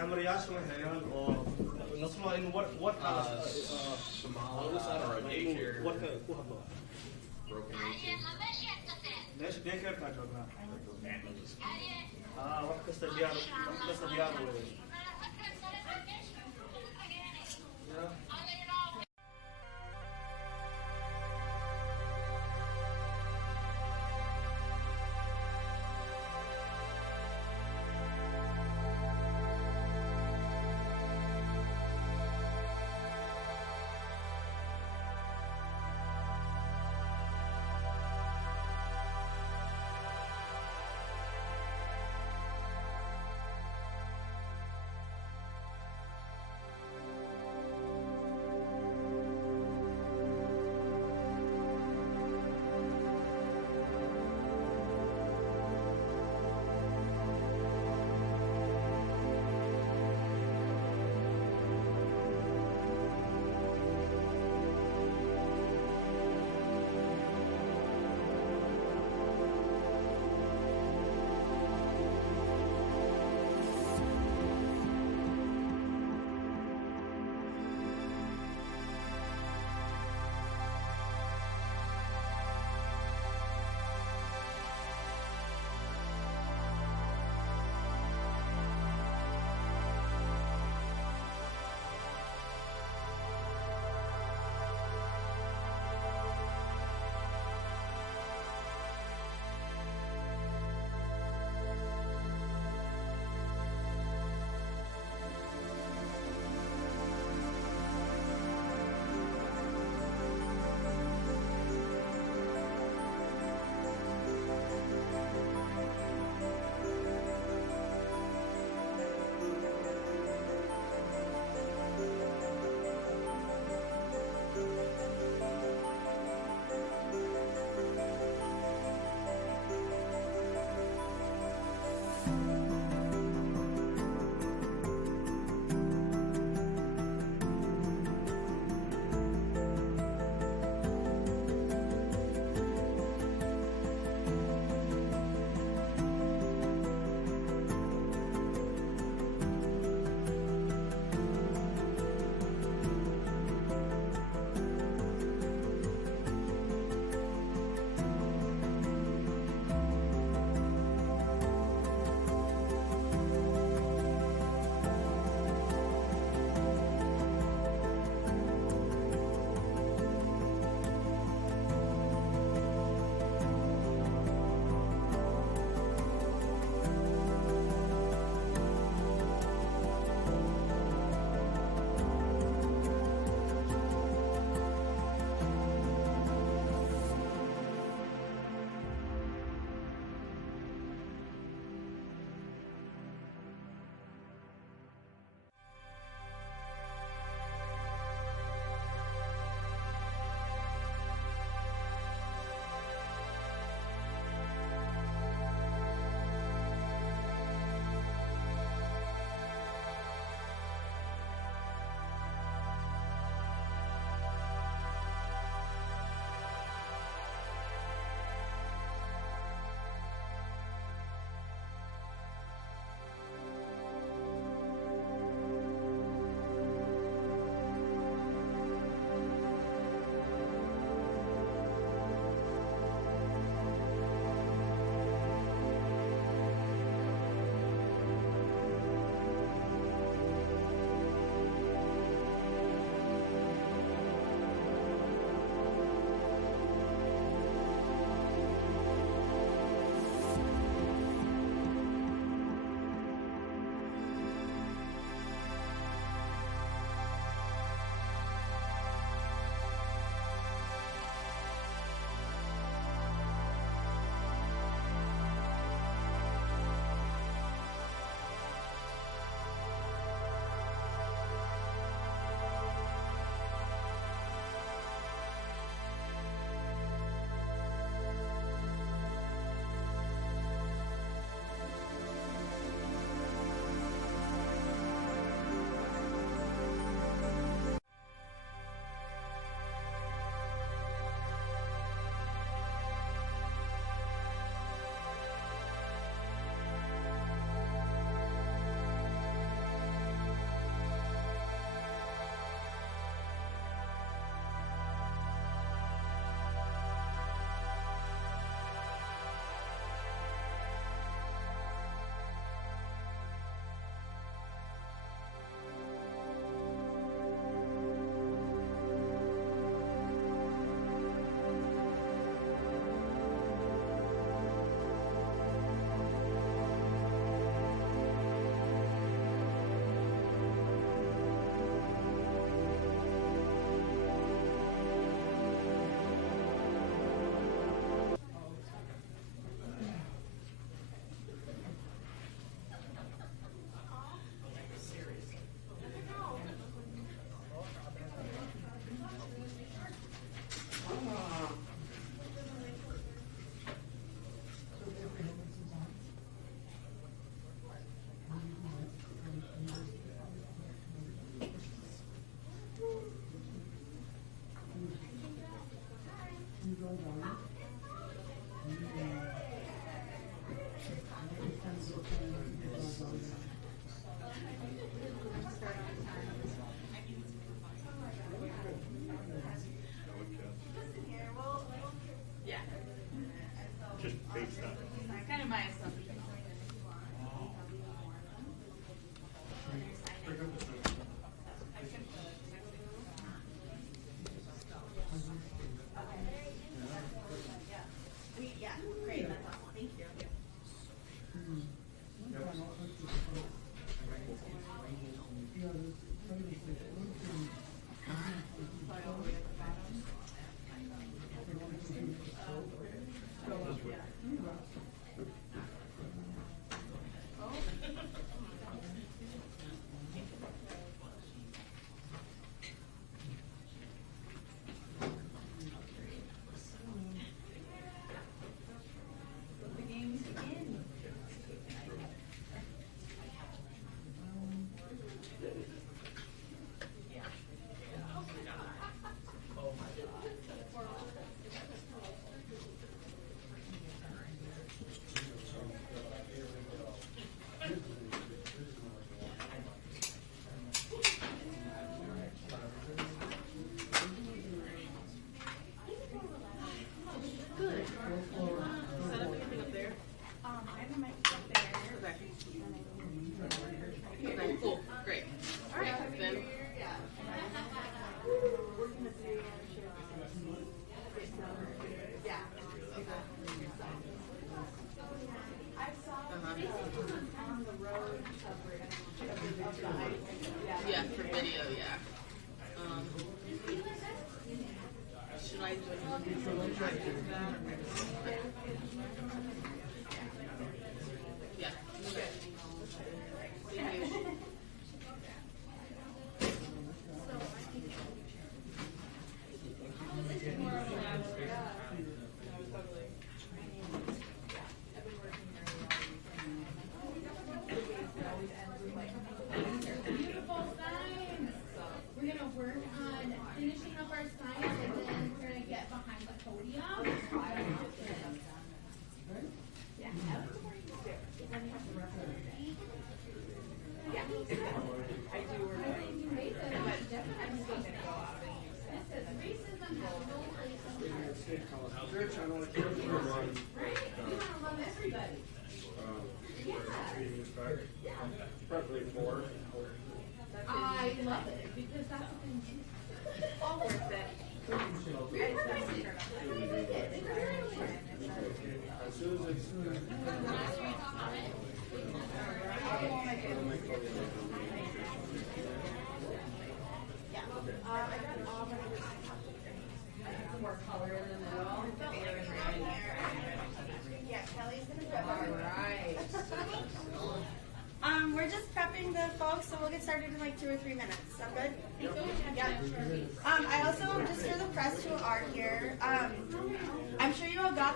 camerayaasha waxay hayaan oo naslo in war Somali or a daycare. warka ku hadlo Broken into. meesha daycare ka joognaa wax kasta diyaar weeye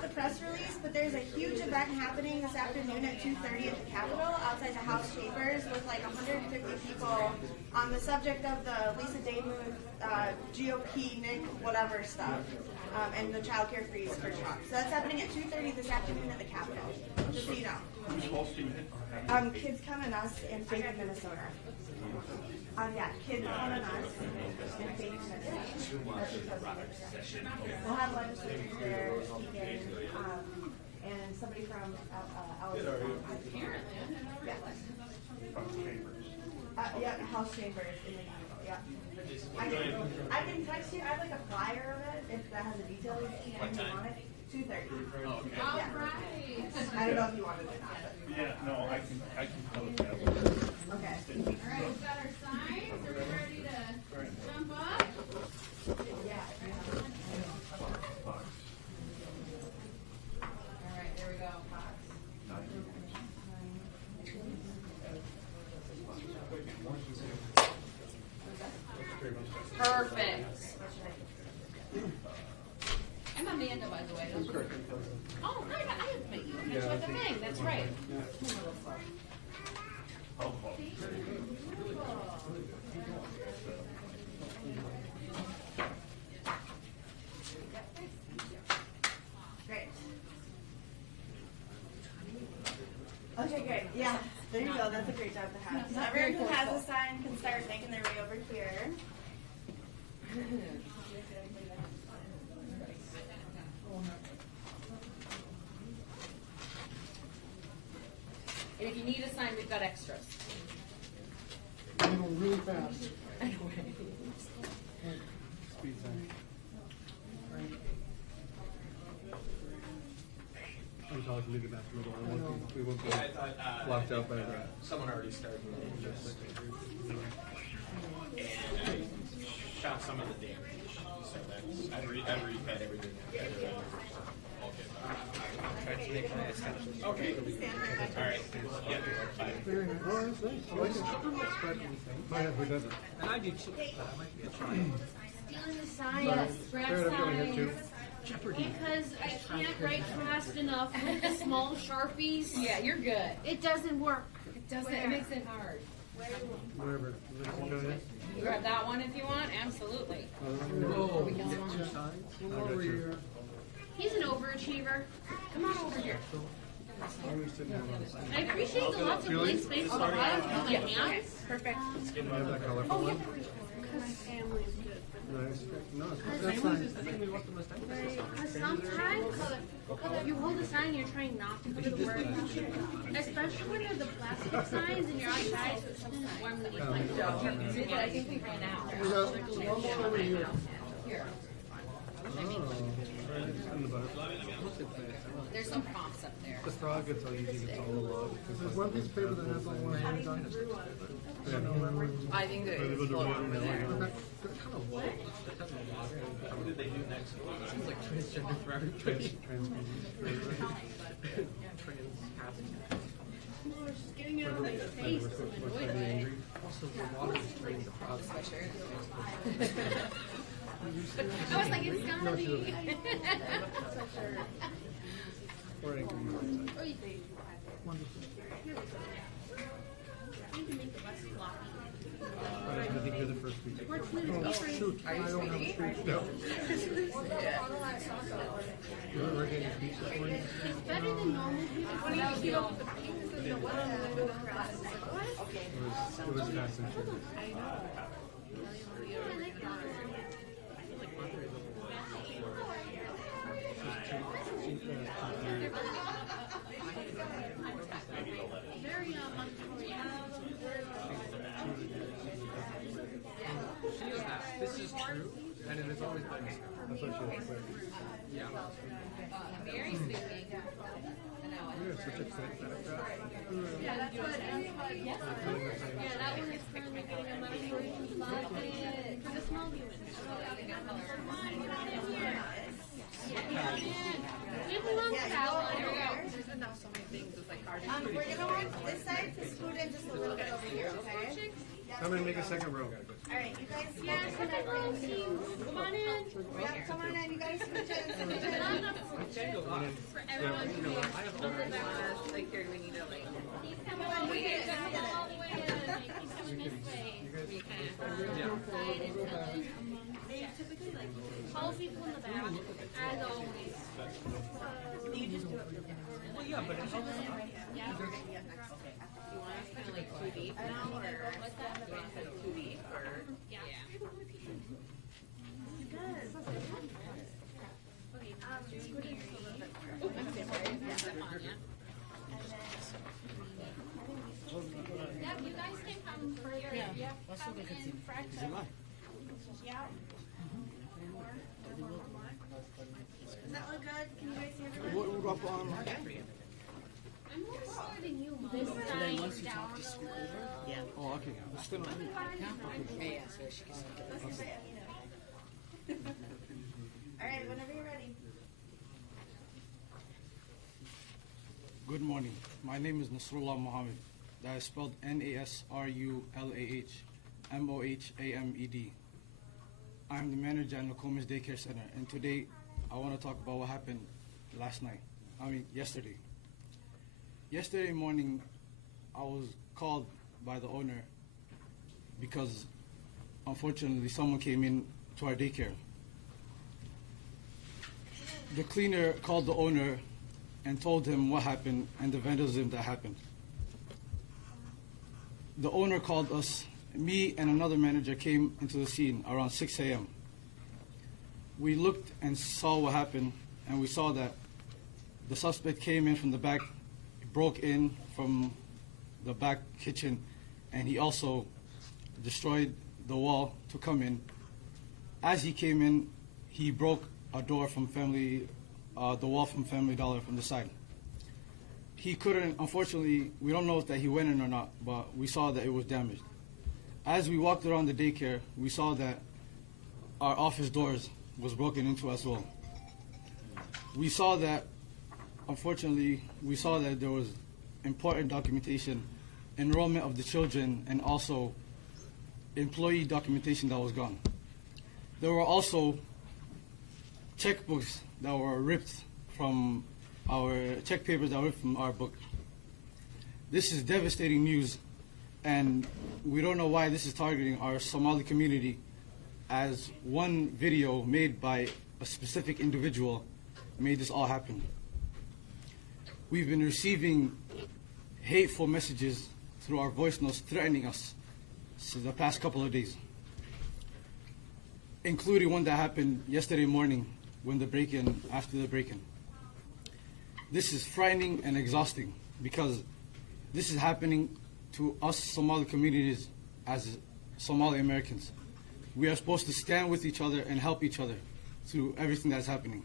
the press release, but there's a huge event happening this afternoon at 2:30 at the Capitol outside the House chambers with like 150 people on the subject of the Lisa Damuth, GOP, Nick, whatever stuff, and the childcare freeze for Trump. So that's happening at 2:30 this afternoon at the Capitol, just so you know. Who's hosting it? Kids Come and Us in Faith, Minnesota. Yeah, Kids Come and Us in Faith, Minnesota. We'll have legislators there speaking, and somebody from Alabama. Yeah, House Chambers in Minneapolis. Yeah. I can text you. I have like a flyer of it if that has the details. If you want it. 2:30. All right. I don't know if you wanted it or not. But. Yeah, no, I can tell it that. Okay. All right, we've got our signs. Are we ready to jump up? Yeah. All right, there we go. Perfect. I'm Amanda, by the way. Oh, I have to meet you. I'm gonna the thing. That's right. Great. Okay, great. Yeah, there you go. That's a great job to have. So everyone who has a sign can start making their way over here. And if you need a sign, we've got extras. I'm going really fast. Speed sign. I'm talking to the back of the door. We won't be locked out by that. Someone already started. And found some of the damage. So that's I've read everything. Tried to make my assumptions. Okay. All right. Yeah. Bye. Very nice. Oh, that's nice. I like it. Oh, yeah, who doesn't? And I do too. But I might be a try. Stealing the sign. Yes, Fair grab enough, going here signs. too. Because I can't write fast enough with the small Sharpies. Yeah, you're good. It doesn't work. It doesn't. It makes it hard. Whatever. Mexico, yeah. You grab that one if you want. Absolutely. Oh, Are we going on? He's an overachiever. Come on over here. I was sitting down on the side. I appreciate the lots of blank space on the bottom of my hands. Perfect. Do you have that colorful one? Nice. No, that's fine. Because sometimes you hold a sign and you're trying not to put the word, especially when they're the plastic signs and you're outside, so it's something warm when you find it. I think we ran out. We got one more over here. Here. Oh, right in the butter. There's some prompts up there. The frog gets all usually gets all the love. There's one piece of paper that has all one hands on it. Yeah, no, I think that Or they it's go to floating one over there. and they're kind of low. What did they do next? It's like transgender for everybody. Trans. We're just getting it out of my face. I'm annoyed by it. Also, the water is trained the frogs. I was like, it's gotta be. Or I can be Oh, you think? wonderful. I need to make it less floppy. I think you're the first week. Unfortunately, Oh, it's paper. shoot. I don't have a speech. No. You're working a speech this morning? It's better than normal paper. When you keep up with the pieces of the one and the crap, it's like, what? It was fast and furious. I know. I like that. Very This is true, and it has always been true. That's what she was saying. Yeah. Mary's thinking. You're such a quick Yeah, that's what. Yeah, that one is currently getting a money for the small humans. We have a long palette. There's enough so many things. It's like hard to We're gonna want this side to scoot in just a little bit over here, okay? I'm gonna make a second row. All right, you guys. Yes, and I roll teams. Come on in. Yeah, come on in. You guys switch in. Switch in. can go up. For everyone to be I have all my Like, here, we need to, like, Please come all the way in. Come all the way in. Like, keep coming this way. We kind of hide and tuck in amongst. They typically like all people in the back, as always. You just do it. Well, yeah, but it's also Yeah. you want us kind of like too deep now, or What's that? you want us like too deep, or? Yeah. Yeah, you guys can come for your, come in fresh. Yeah. Does that look good? Can you guys see everybody? I'm more slower than you, Mom. This side down a little. Oh, okay. It's still on me. All right, whenever you're ready. Good morning. My name is Nasrullah Mohammed. That is spelled Nasrullah Mohamed. I'm the manager at Nokomis Daycare Center, and today I want to talk about what happened yesterday. Yesterday morning, I was called by the owner because unfortunately someone came in to our daycare. The cleaner called the owner and told him what happened and the vandalism that happened. The owner called us. Me and another manager came into the scene around 6 a.m. We looked and saw what happened, and we saw that the suspect came in from the back, broke in from the back kitchen, and he also destroyed the wall to come in. As he came in, he broke a door from the wall from Family Dollar from the side. He couldn't, unfortunately, we don't know if that he went in or not, but we saw that it was damaged. As we walked around the daycare, we saw that our office doors was broken into as well. We saw that, unfortunately, there was important documentation, enrollment of the children, and also employee documentation that was gone. There were also checkbooks that were ripped from check papers that were ripped from our book. This is devastating news, and we don't know why this is targeting our Somali community, as one video made by a specific individual made this all happen. We've been receiving hateful messages through our voice notes threatening us since the past couple of days, including one that happened yesterday morning after the break-in. This is frightening and exhausting because this is happening to us Somali communities as Somali Americans. We are supposed to stand with each other and help each other through everything that's happening.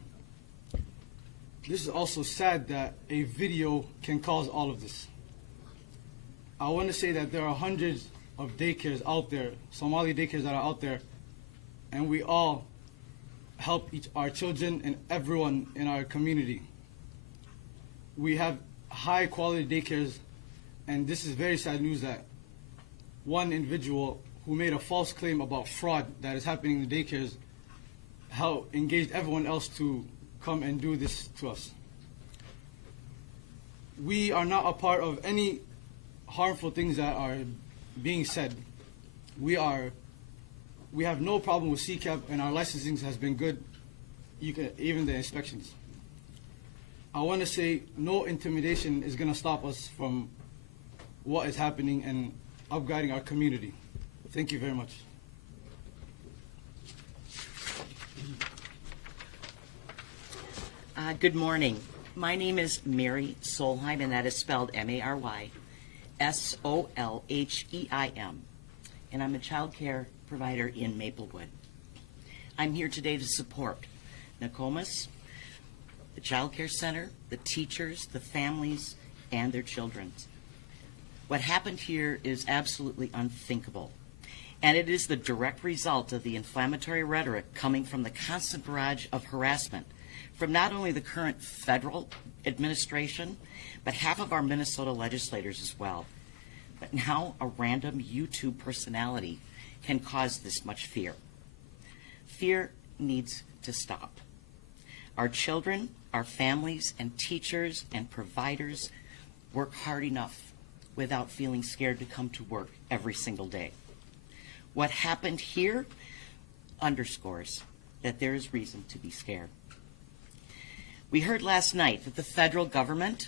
This is also sad that a video can cause all of this. I want to say that there are hundreds of daycares out there, Somali daycares that are out there, and we all help our children and everyone in our community. We have high quality daycares, and this is very sad news that one individual who made a false claim about fraud that is happening in the daycares engaged everyone else to come and do this to us. We are not a part of any harmful things that are being said. We have no problem with CCAP, and our licensing has been good, even the inspections. I want to say no intimidation is going to stop us from what is happening and upguiding our community. Thank you very much. Good morning. My name is Mary Solheim, and that is spelled Marysolheim. And I'm a child care provider in Maplewood. I'm here today to support Nokomis, the Child Care Center, the teachers, the families, and their children. What happened here is absolutely unthinkable, and it is the direct result of the inflammatory rhetoric coming from the constant barrage of harassment from not only the current federal administration, but half of our Minnesota legislators as well. But now a random YouTube personality can cause this much fear. Fear needs to stop. Our children, our families, and teachers and providers work hard enough without feeling scared to come to work every single day. What happened here underscores that there is reason to be scared. We heard last night that the federal government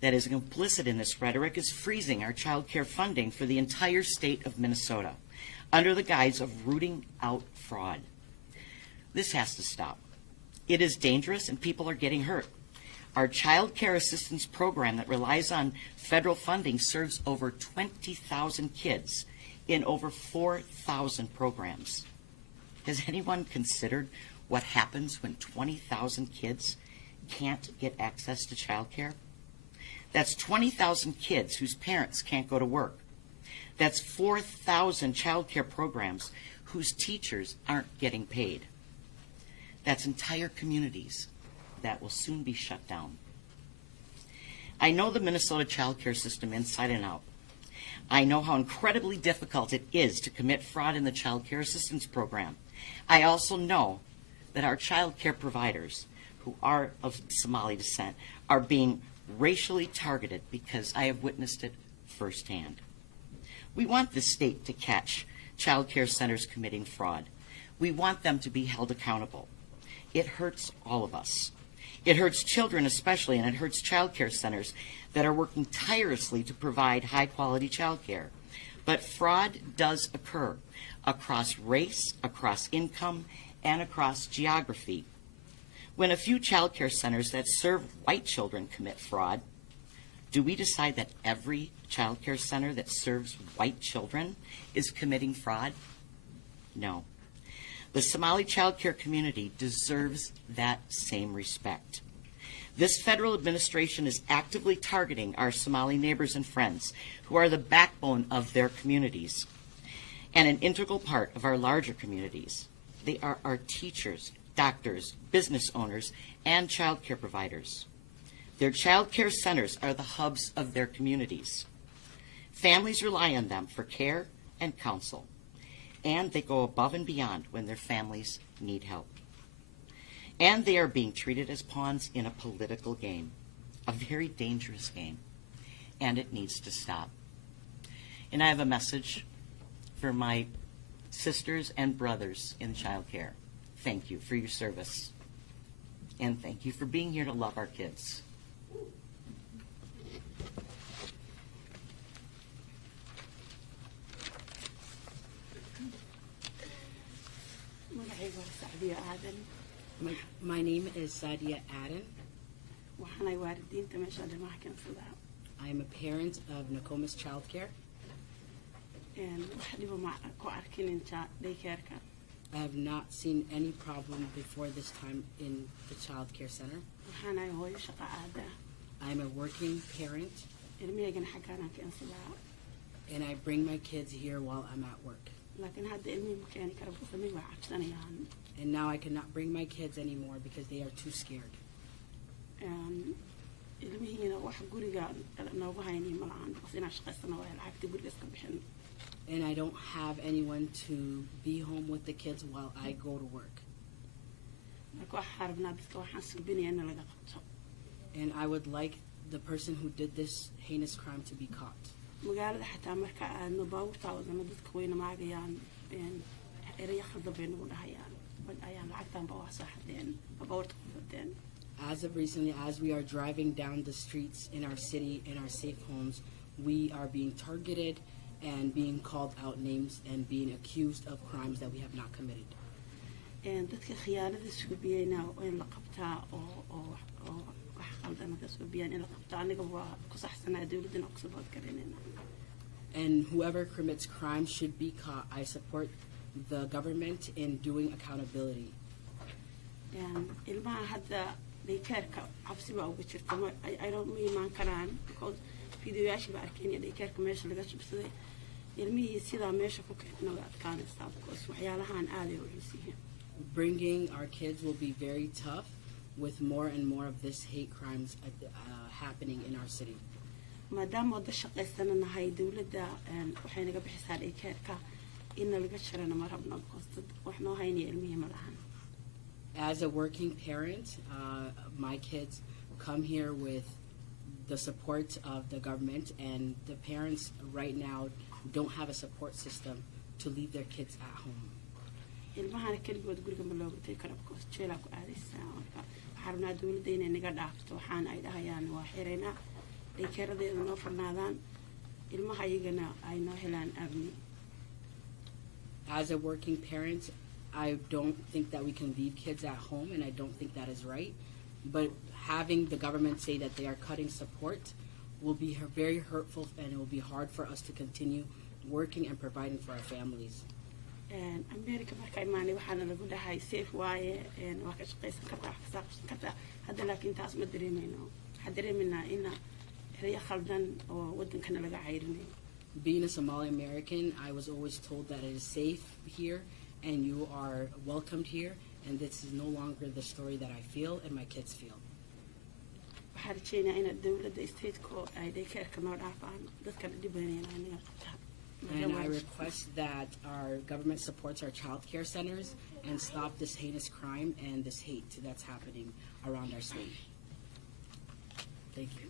that is complicit in this rhetoric is freezing our child care funding for the entire state of Minnesota under the guise of rooting out fraud. This has to stop. It is dangerous and people are getting hurt. Our child care assistance program that relies on federal funding serves over 20,000 kids in over 4,000 programs. Has anyone considered what happens when 20,000 kids can't get access to child care? That's 20,000 kids whose parents can't go to work. That's 4,000 child care programs whose teachers aren't getting paid. That's entire communities that will soon be shut down. I know the Minnesota child care system inside and out. I know how incredibly difficult it is to commit fraud in the child care assistance program. I also know that our child care providers, who are of Somali descent, are being racially targeted because I have witnessed it firsthand. We want the state to catch child care centers committing fraud. We want them to be held accountable. It hurts all of us. It hurts children especially, and it hurts child care centers that are working tirelessly to provide high-quality child care. But fraud does occur across race, across income, and across geography. When a few child care centers that serve white children commit fraud, do we decide that every child care center that serves white children is committing fraud? No. The Somali child care community deserves that same respect. This federal administration is actively targeting our Somali neighbors and friends who are the backbone of their communities and an integral part of our larger communities. They are our teachers, doctors, business owners, and child care providers. Their child care centers are the hubs of their communities. Families rely on them for care and counsel, and they go above and beyond when their families need help. And they are being treated as pawns in a political game, a very dangerous game, and it needs to stop. And I have a message for my sisters and brothers in child care. Thank you for your service, and thank you for being here to love our kids. My name is Sadia Aden. I am a parent of Nokomis Childcare. I have not seen any problem before this time in the child care center. I am a working parent, and I bring my kids here while I'm at work. And now I cannot bring my kids anymore because they are too scared. And I don't have anyone to be home with the kids while I go to work. And I would like the person who did this heinous crime to be caught. As of recently, as we are driving down the streets in our city, in our safe homes, we are being targeted and being called out names and being accused of crimes that we have not committed. And whoever commits crimes should be caught. I support the government in doing accountability. I don't mean man karaan because fiidiyoyaashii ba arkeen daycareka meesha laga shubsaday ilmihii sidaa meesha ku kicina way adkaanaysaa because waxyaalahan aaday u xiisihiin. Bringing our kids will be very tough with more and more of this hate crimes happening in our city. maadaama wada shaqaysananahay dawladda waxay naga bixisaa daycareka in laga jarana ma rabno because wax noo haynaya ilmihii ma lahan. As a working parent, my kids come here with the support of the government, and the parents right now don't have a support system to leave their kids at home. ilmahana keligood guriga ma looga tegi karo because jeelaa ku aadaysaa marka waxaa rabnaa dawladda inay naga dhaafto waxaana ay dhahayaan waa xiraynaa daykeeradeeda noo furnaadaan ilmaha iyagana ay noo helaan amni. As a working parent, I don't think that we can leave kids at home, and I don't think that is right. But having the government say that they are cutting support will be very hurtful, and it will be hard for us to continue working and providing for our families. America marka imaanay waxaana lagu dhahay safe waaye waa ka shaqaysan kartaa wax ka saabsan kartaa hadda laakiin taas ma dareemayno waxaan dareemaynaa in erayo khaldan oo wadankana laga cayrinayo. Being a Somali American, I was always told that it is safe here and you are welcomed here, and this is no longer the story that I feel and my kids feel. waxaan rajaynayaa in dawladda stateko ay daycareka noo dhaafaan dadkana dhibanayna aniga qabtaan. And I request that our government supports our child care centers and stop this heinous crime and this hate that's happening around our state. Thank you.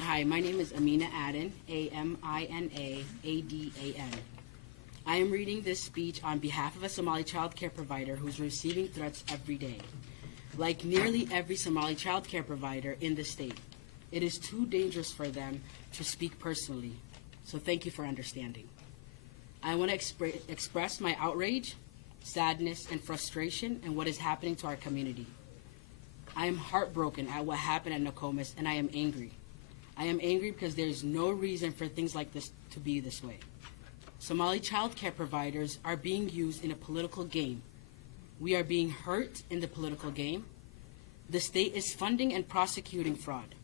Hi, my name is Amina Aden, Aminaaadan. I am reading this speech on behalf of a Somali child care provider who's receiving threats every day. Like nearly every Somali child care provider in the state, it is too dangerous for them to speak personally, so thank you for understanding. I want to express my outrage, sadness, and frustration in what is happening to our community. I am heartbroken at what happened at Nokomis, and I am angry. I am angry because there is no reason for things like this to be this way. Somali child care providers are being used in a political game. We are being hurt in the political game. The state is funding and prosecuting fraud,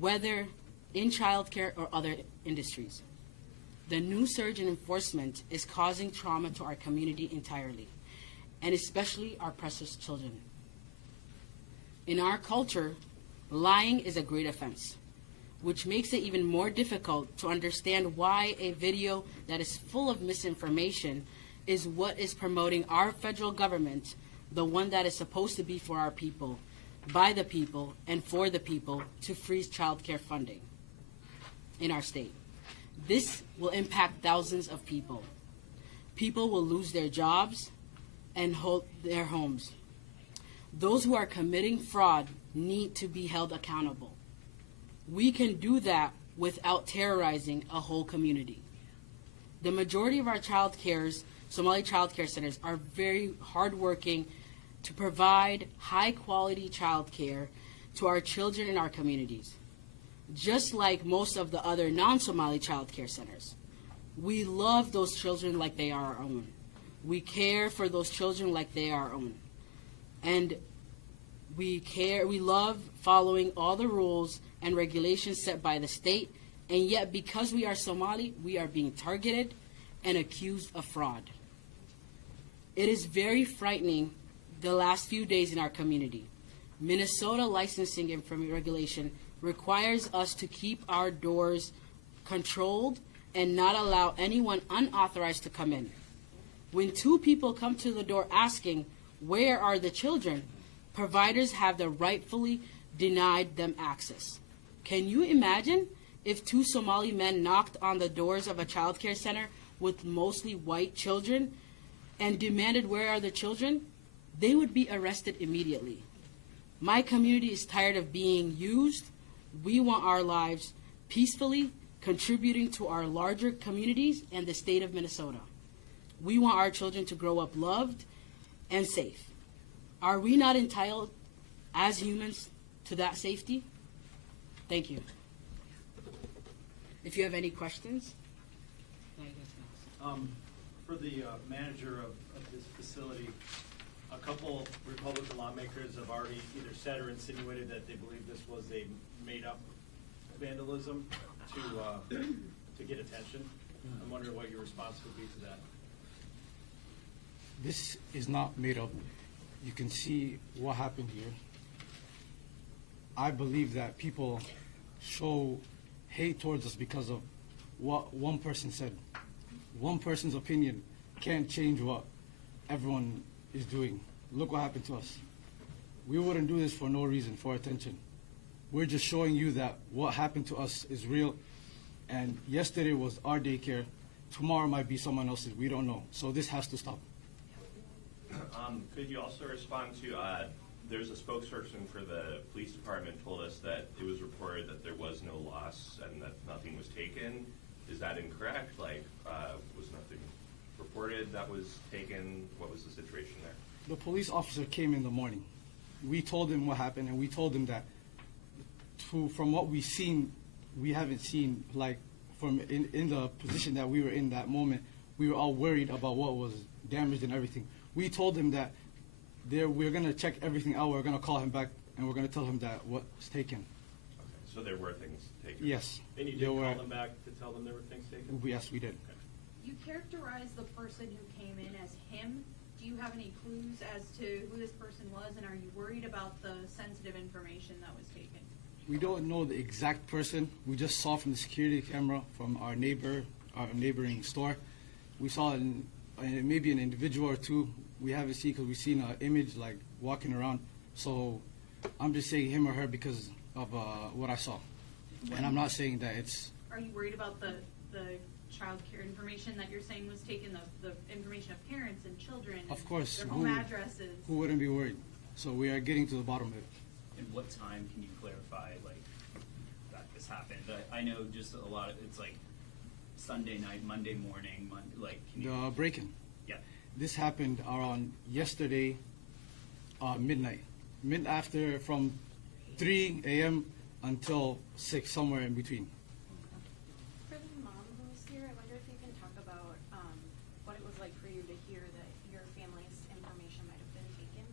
whether in childcare or other industries. The new surge in enforcement is causing trauma to our community entirely, and especially our precious children. In our culture, lying is a great offense, which makes it even more difficult to understand why a video that is full of misinformation is what is promoting our federal government, the one that is supposed to be for our people, by the people, and for the people, to freeze child care funding in our state. This will impact thousands of people. People will lose their jobs and hold their homes. Those who are committing fraud need to be held accountable. We can do that without terrorizing a whole community. The majority of our Somali child care centers are very hardworking to provide high-quality child care to our children in our communities, just like most of the other non-Somali child care centers. We love those children like they are our own. We care for those children like they are our own. And we love following all the rules and regulations set by the state, and yet because we are Somali, we are being targeted and accused of fraud. It is very frightening the last few days in our community. Minnesota licensing and regulation requires us to keep our doors controlled and not allow anyone unauthorized to come in. When two people come to the door asking, "Where are the children?" providers have rightfully denied them access. Can you imagine if two Somali men knocked on the doors of a child care center with mostly white children and demanded, "Where are the children?" They would be arrested immediately. My community is tired of being used. We want our lives peacefully, contributing to our larger communities and the state of Minnesota. We want our children to grow up loved and safe. Are we not entitled as humans to that safety? Thank you. If you have any questions. For the manager of this facility, a couple Republican lawmakers have already either said or insinuated that they believe this was a made-up vandalism to get attention. I'm wondering what your response would be to that. This is not made up. You can see what happened here. I believe that people show hate towards us because of what one person said. One person's opinion can't change what everyone is doing. Look what happened to us. We wouldn't do this for no reason, for attention. We're just showing you that what happened to us is real. And yesterday was our daycare. Tomorrow might be someone else's. We don't know. So this has to stop. Could you also respond to, there's a spokesperson for the police department told us that it was reported that there was no loss and that nothing was taken. Is that incorrect? Like, was nothing reported that was taken? What was the situation there? The police officer came in the morning. We told him what happened, and we told him that from what we've seen, we haven't seen, like, from in the position that we were in that moment, we were all worried about what was damaged and everything. We told him that we're going to check everything out. We're going to call him back, and we're going to tell him that what's taken. Okay, so there were things taken? Yes. And you did call them back to tell them there were things taken? Yes, we did. You characterized the person who came in as him. Do you have any clues as to who this person was, and are you worried about the sensitive information that was taken? We don't know the exact person. We just saw from the security camera from our neighboring store. We saw maybe an individual or two. We haven't seen because we've seen an image like walking around. So I'm just saying him or her because of what I saw. And I'm not saying that it's... Are you worried about the child care information that you're saying was taken, the information of parents and children? Of course. Their home addresses? Who wouldn't be worried? So we are getting to the bottom of it. And what time can you clarify, like, that this happened? I know just a lot of, it's like Sunday night, Monday morning, like, can you... The break-in. Yeah. This happened around yesterday, midnight. After from 3 a.m. until 6, somewhere in between. For the mom who was here, I wonder if you can talk about what it was like for you to hear that your family's information might have been taken.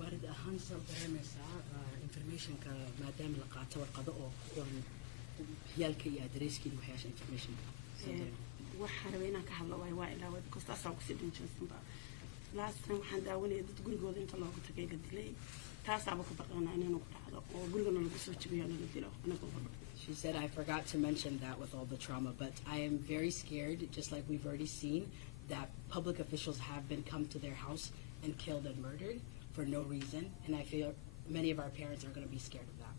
وارد أهم سبب information ka maadaama la qaato warqado oo ku qoran yaalka iyo adresskii waxyaasha information. waxaan rabay inaan ka hadlo waa ilaaway because taasaa kusii dhinjaysanba last time waxaan daawanaya dad gurigooda inta looga tagay la dilay taasaaba ku baqanaa inaynu ku dhacdo oo gurigana lagu soo jabiyo laga dilo anagoo She said, I forgot to mention that with all the trauma, but I am very scared, just like we've already seen, that public officials have been come to their house and killed and murdered for no reason, and I feel many of our parents are going to be scared of that.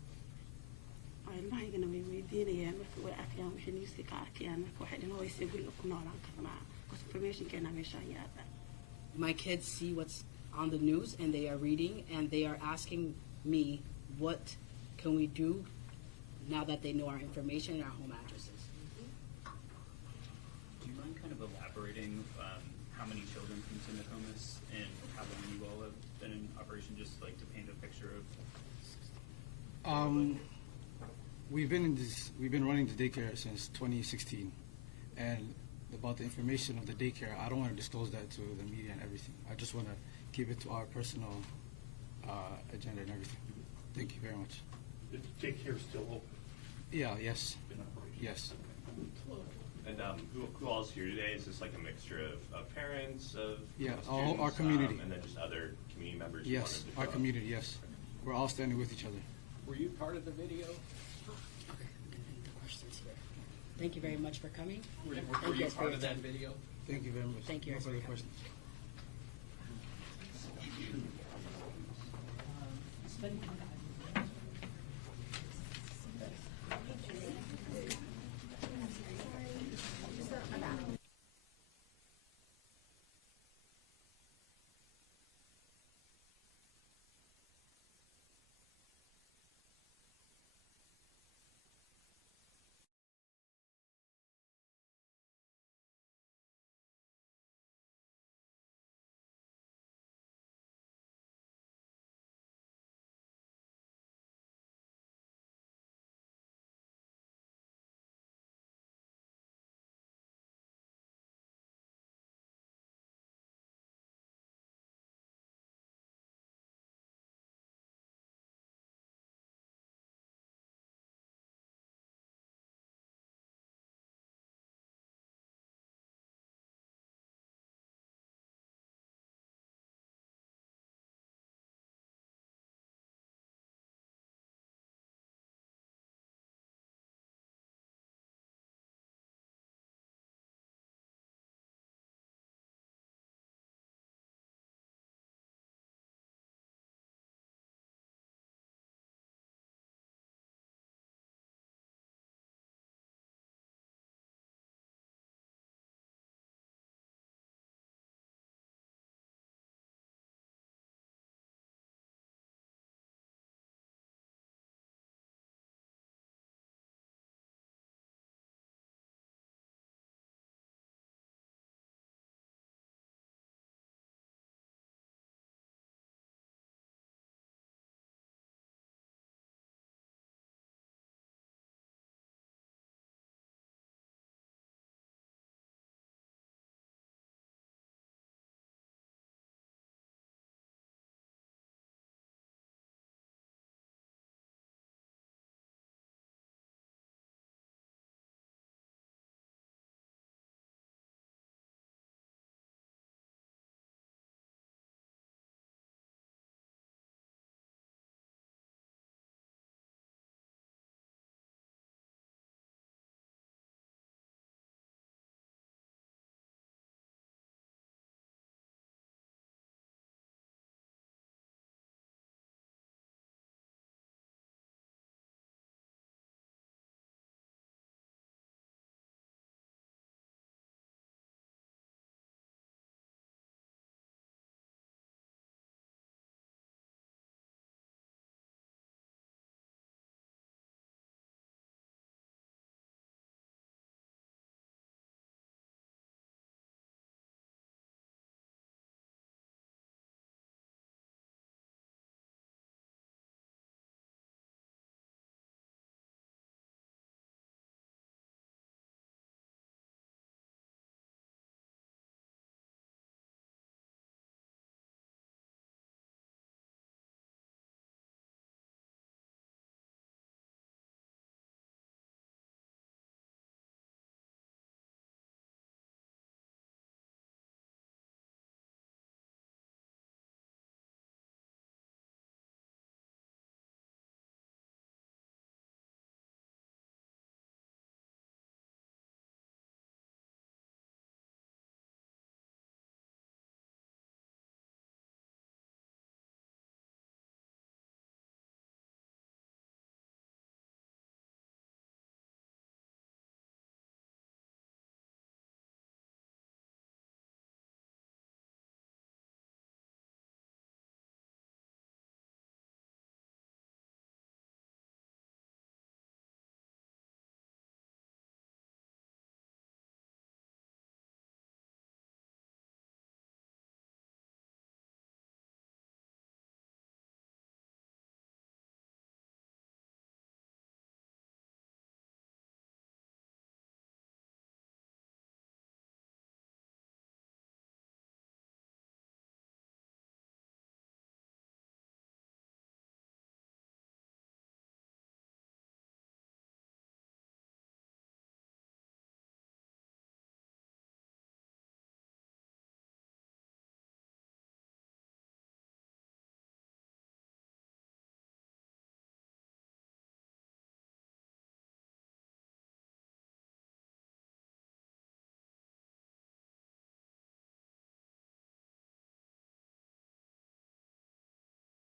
ilmahaygana way weydiinayaan marka way arkayaan wixii newska ka arkayaan marka waxay dhan waysay guriga ku noolaan karnaa because informationkeena meeshaan yaala. My kids see what's on the news and they are reading and they are asking me what can we do now that they know our information and our home addresses. Do you mind kind of elaborating how many children from Nokomis and how long you all have been in operation, just like to paint a picture of? We've been running the daycare since 2016, and about the information of the daycare, I don't want to disclose that to the media and everything. I just want to keep it to our personal agenda and everything. Thank you very much. Is daycare still open? Yeah. Yes. Yes. And who all is here today? Is this like a mixture of parents, of all our students, community, and then just other community members? Yes, our community. Yes, we're all standing with each other. Were you part of the video? Okay, the questions here. Thank you very much for coming. Were you part of that video? Thank you very much. Thank you. No further questions.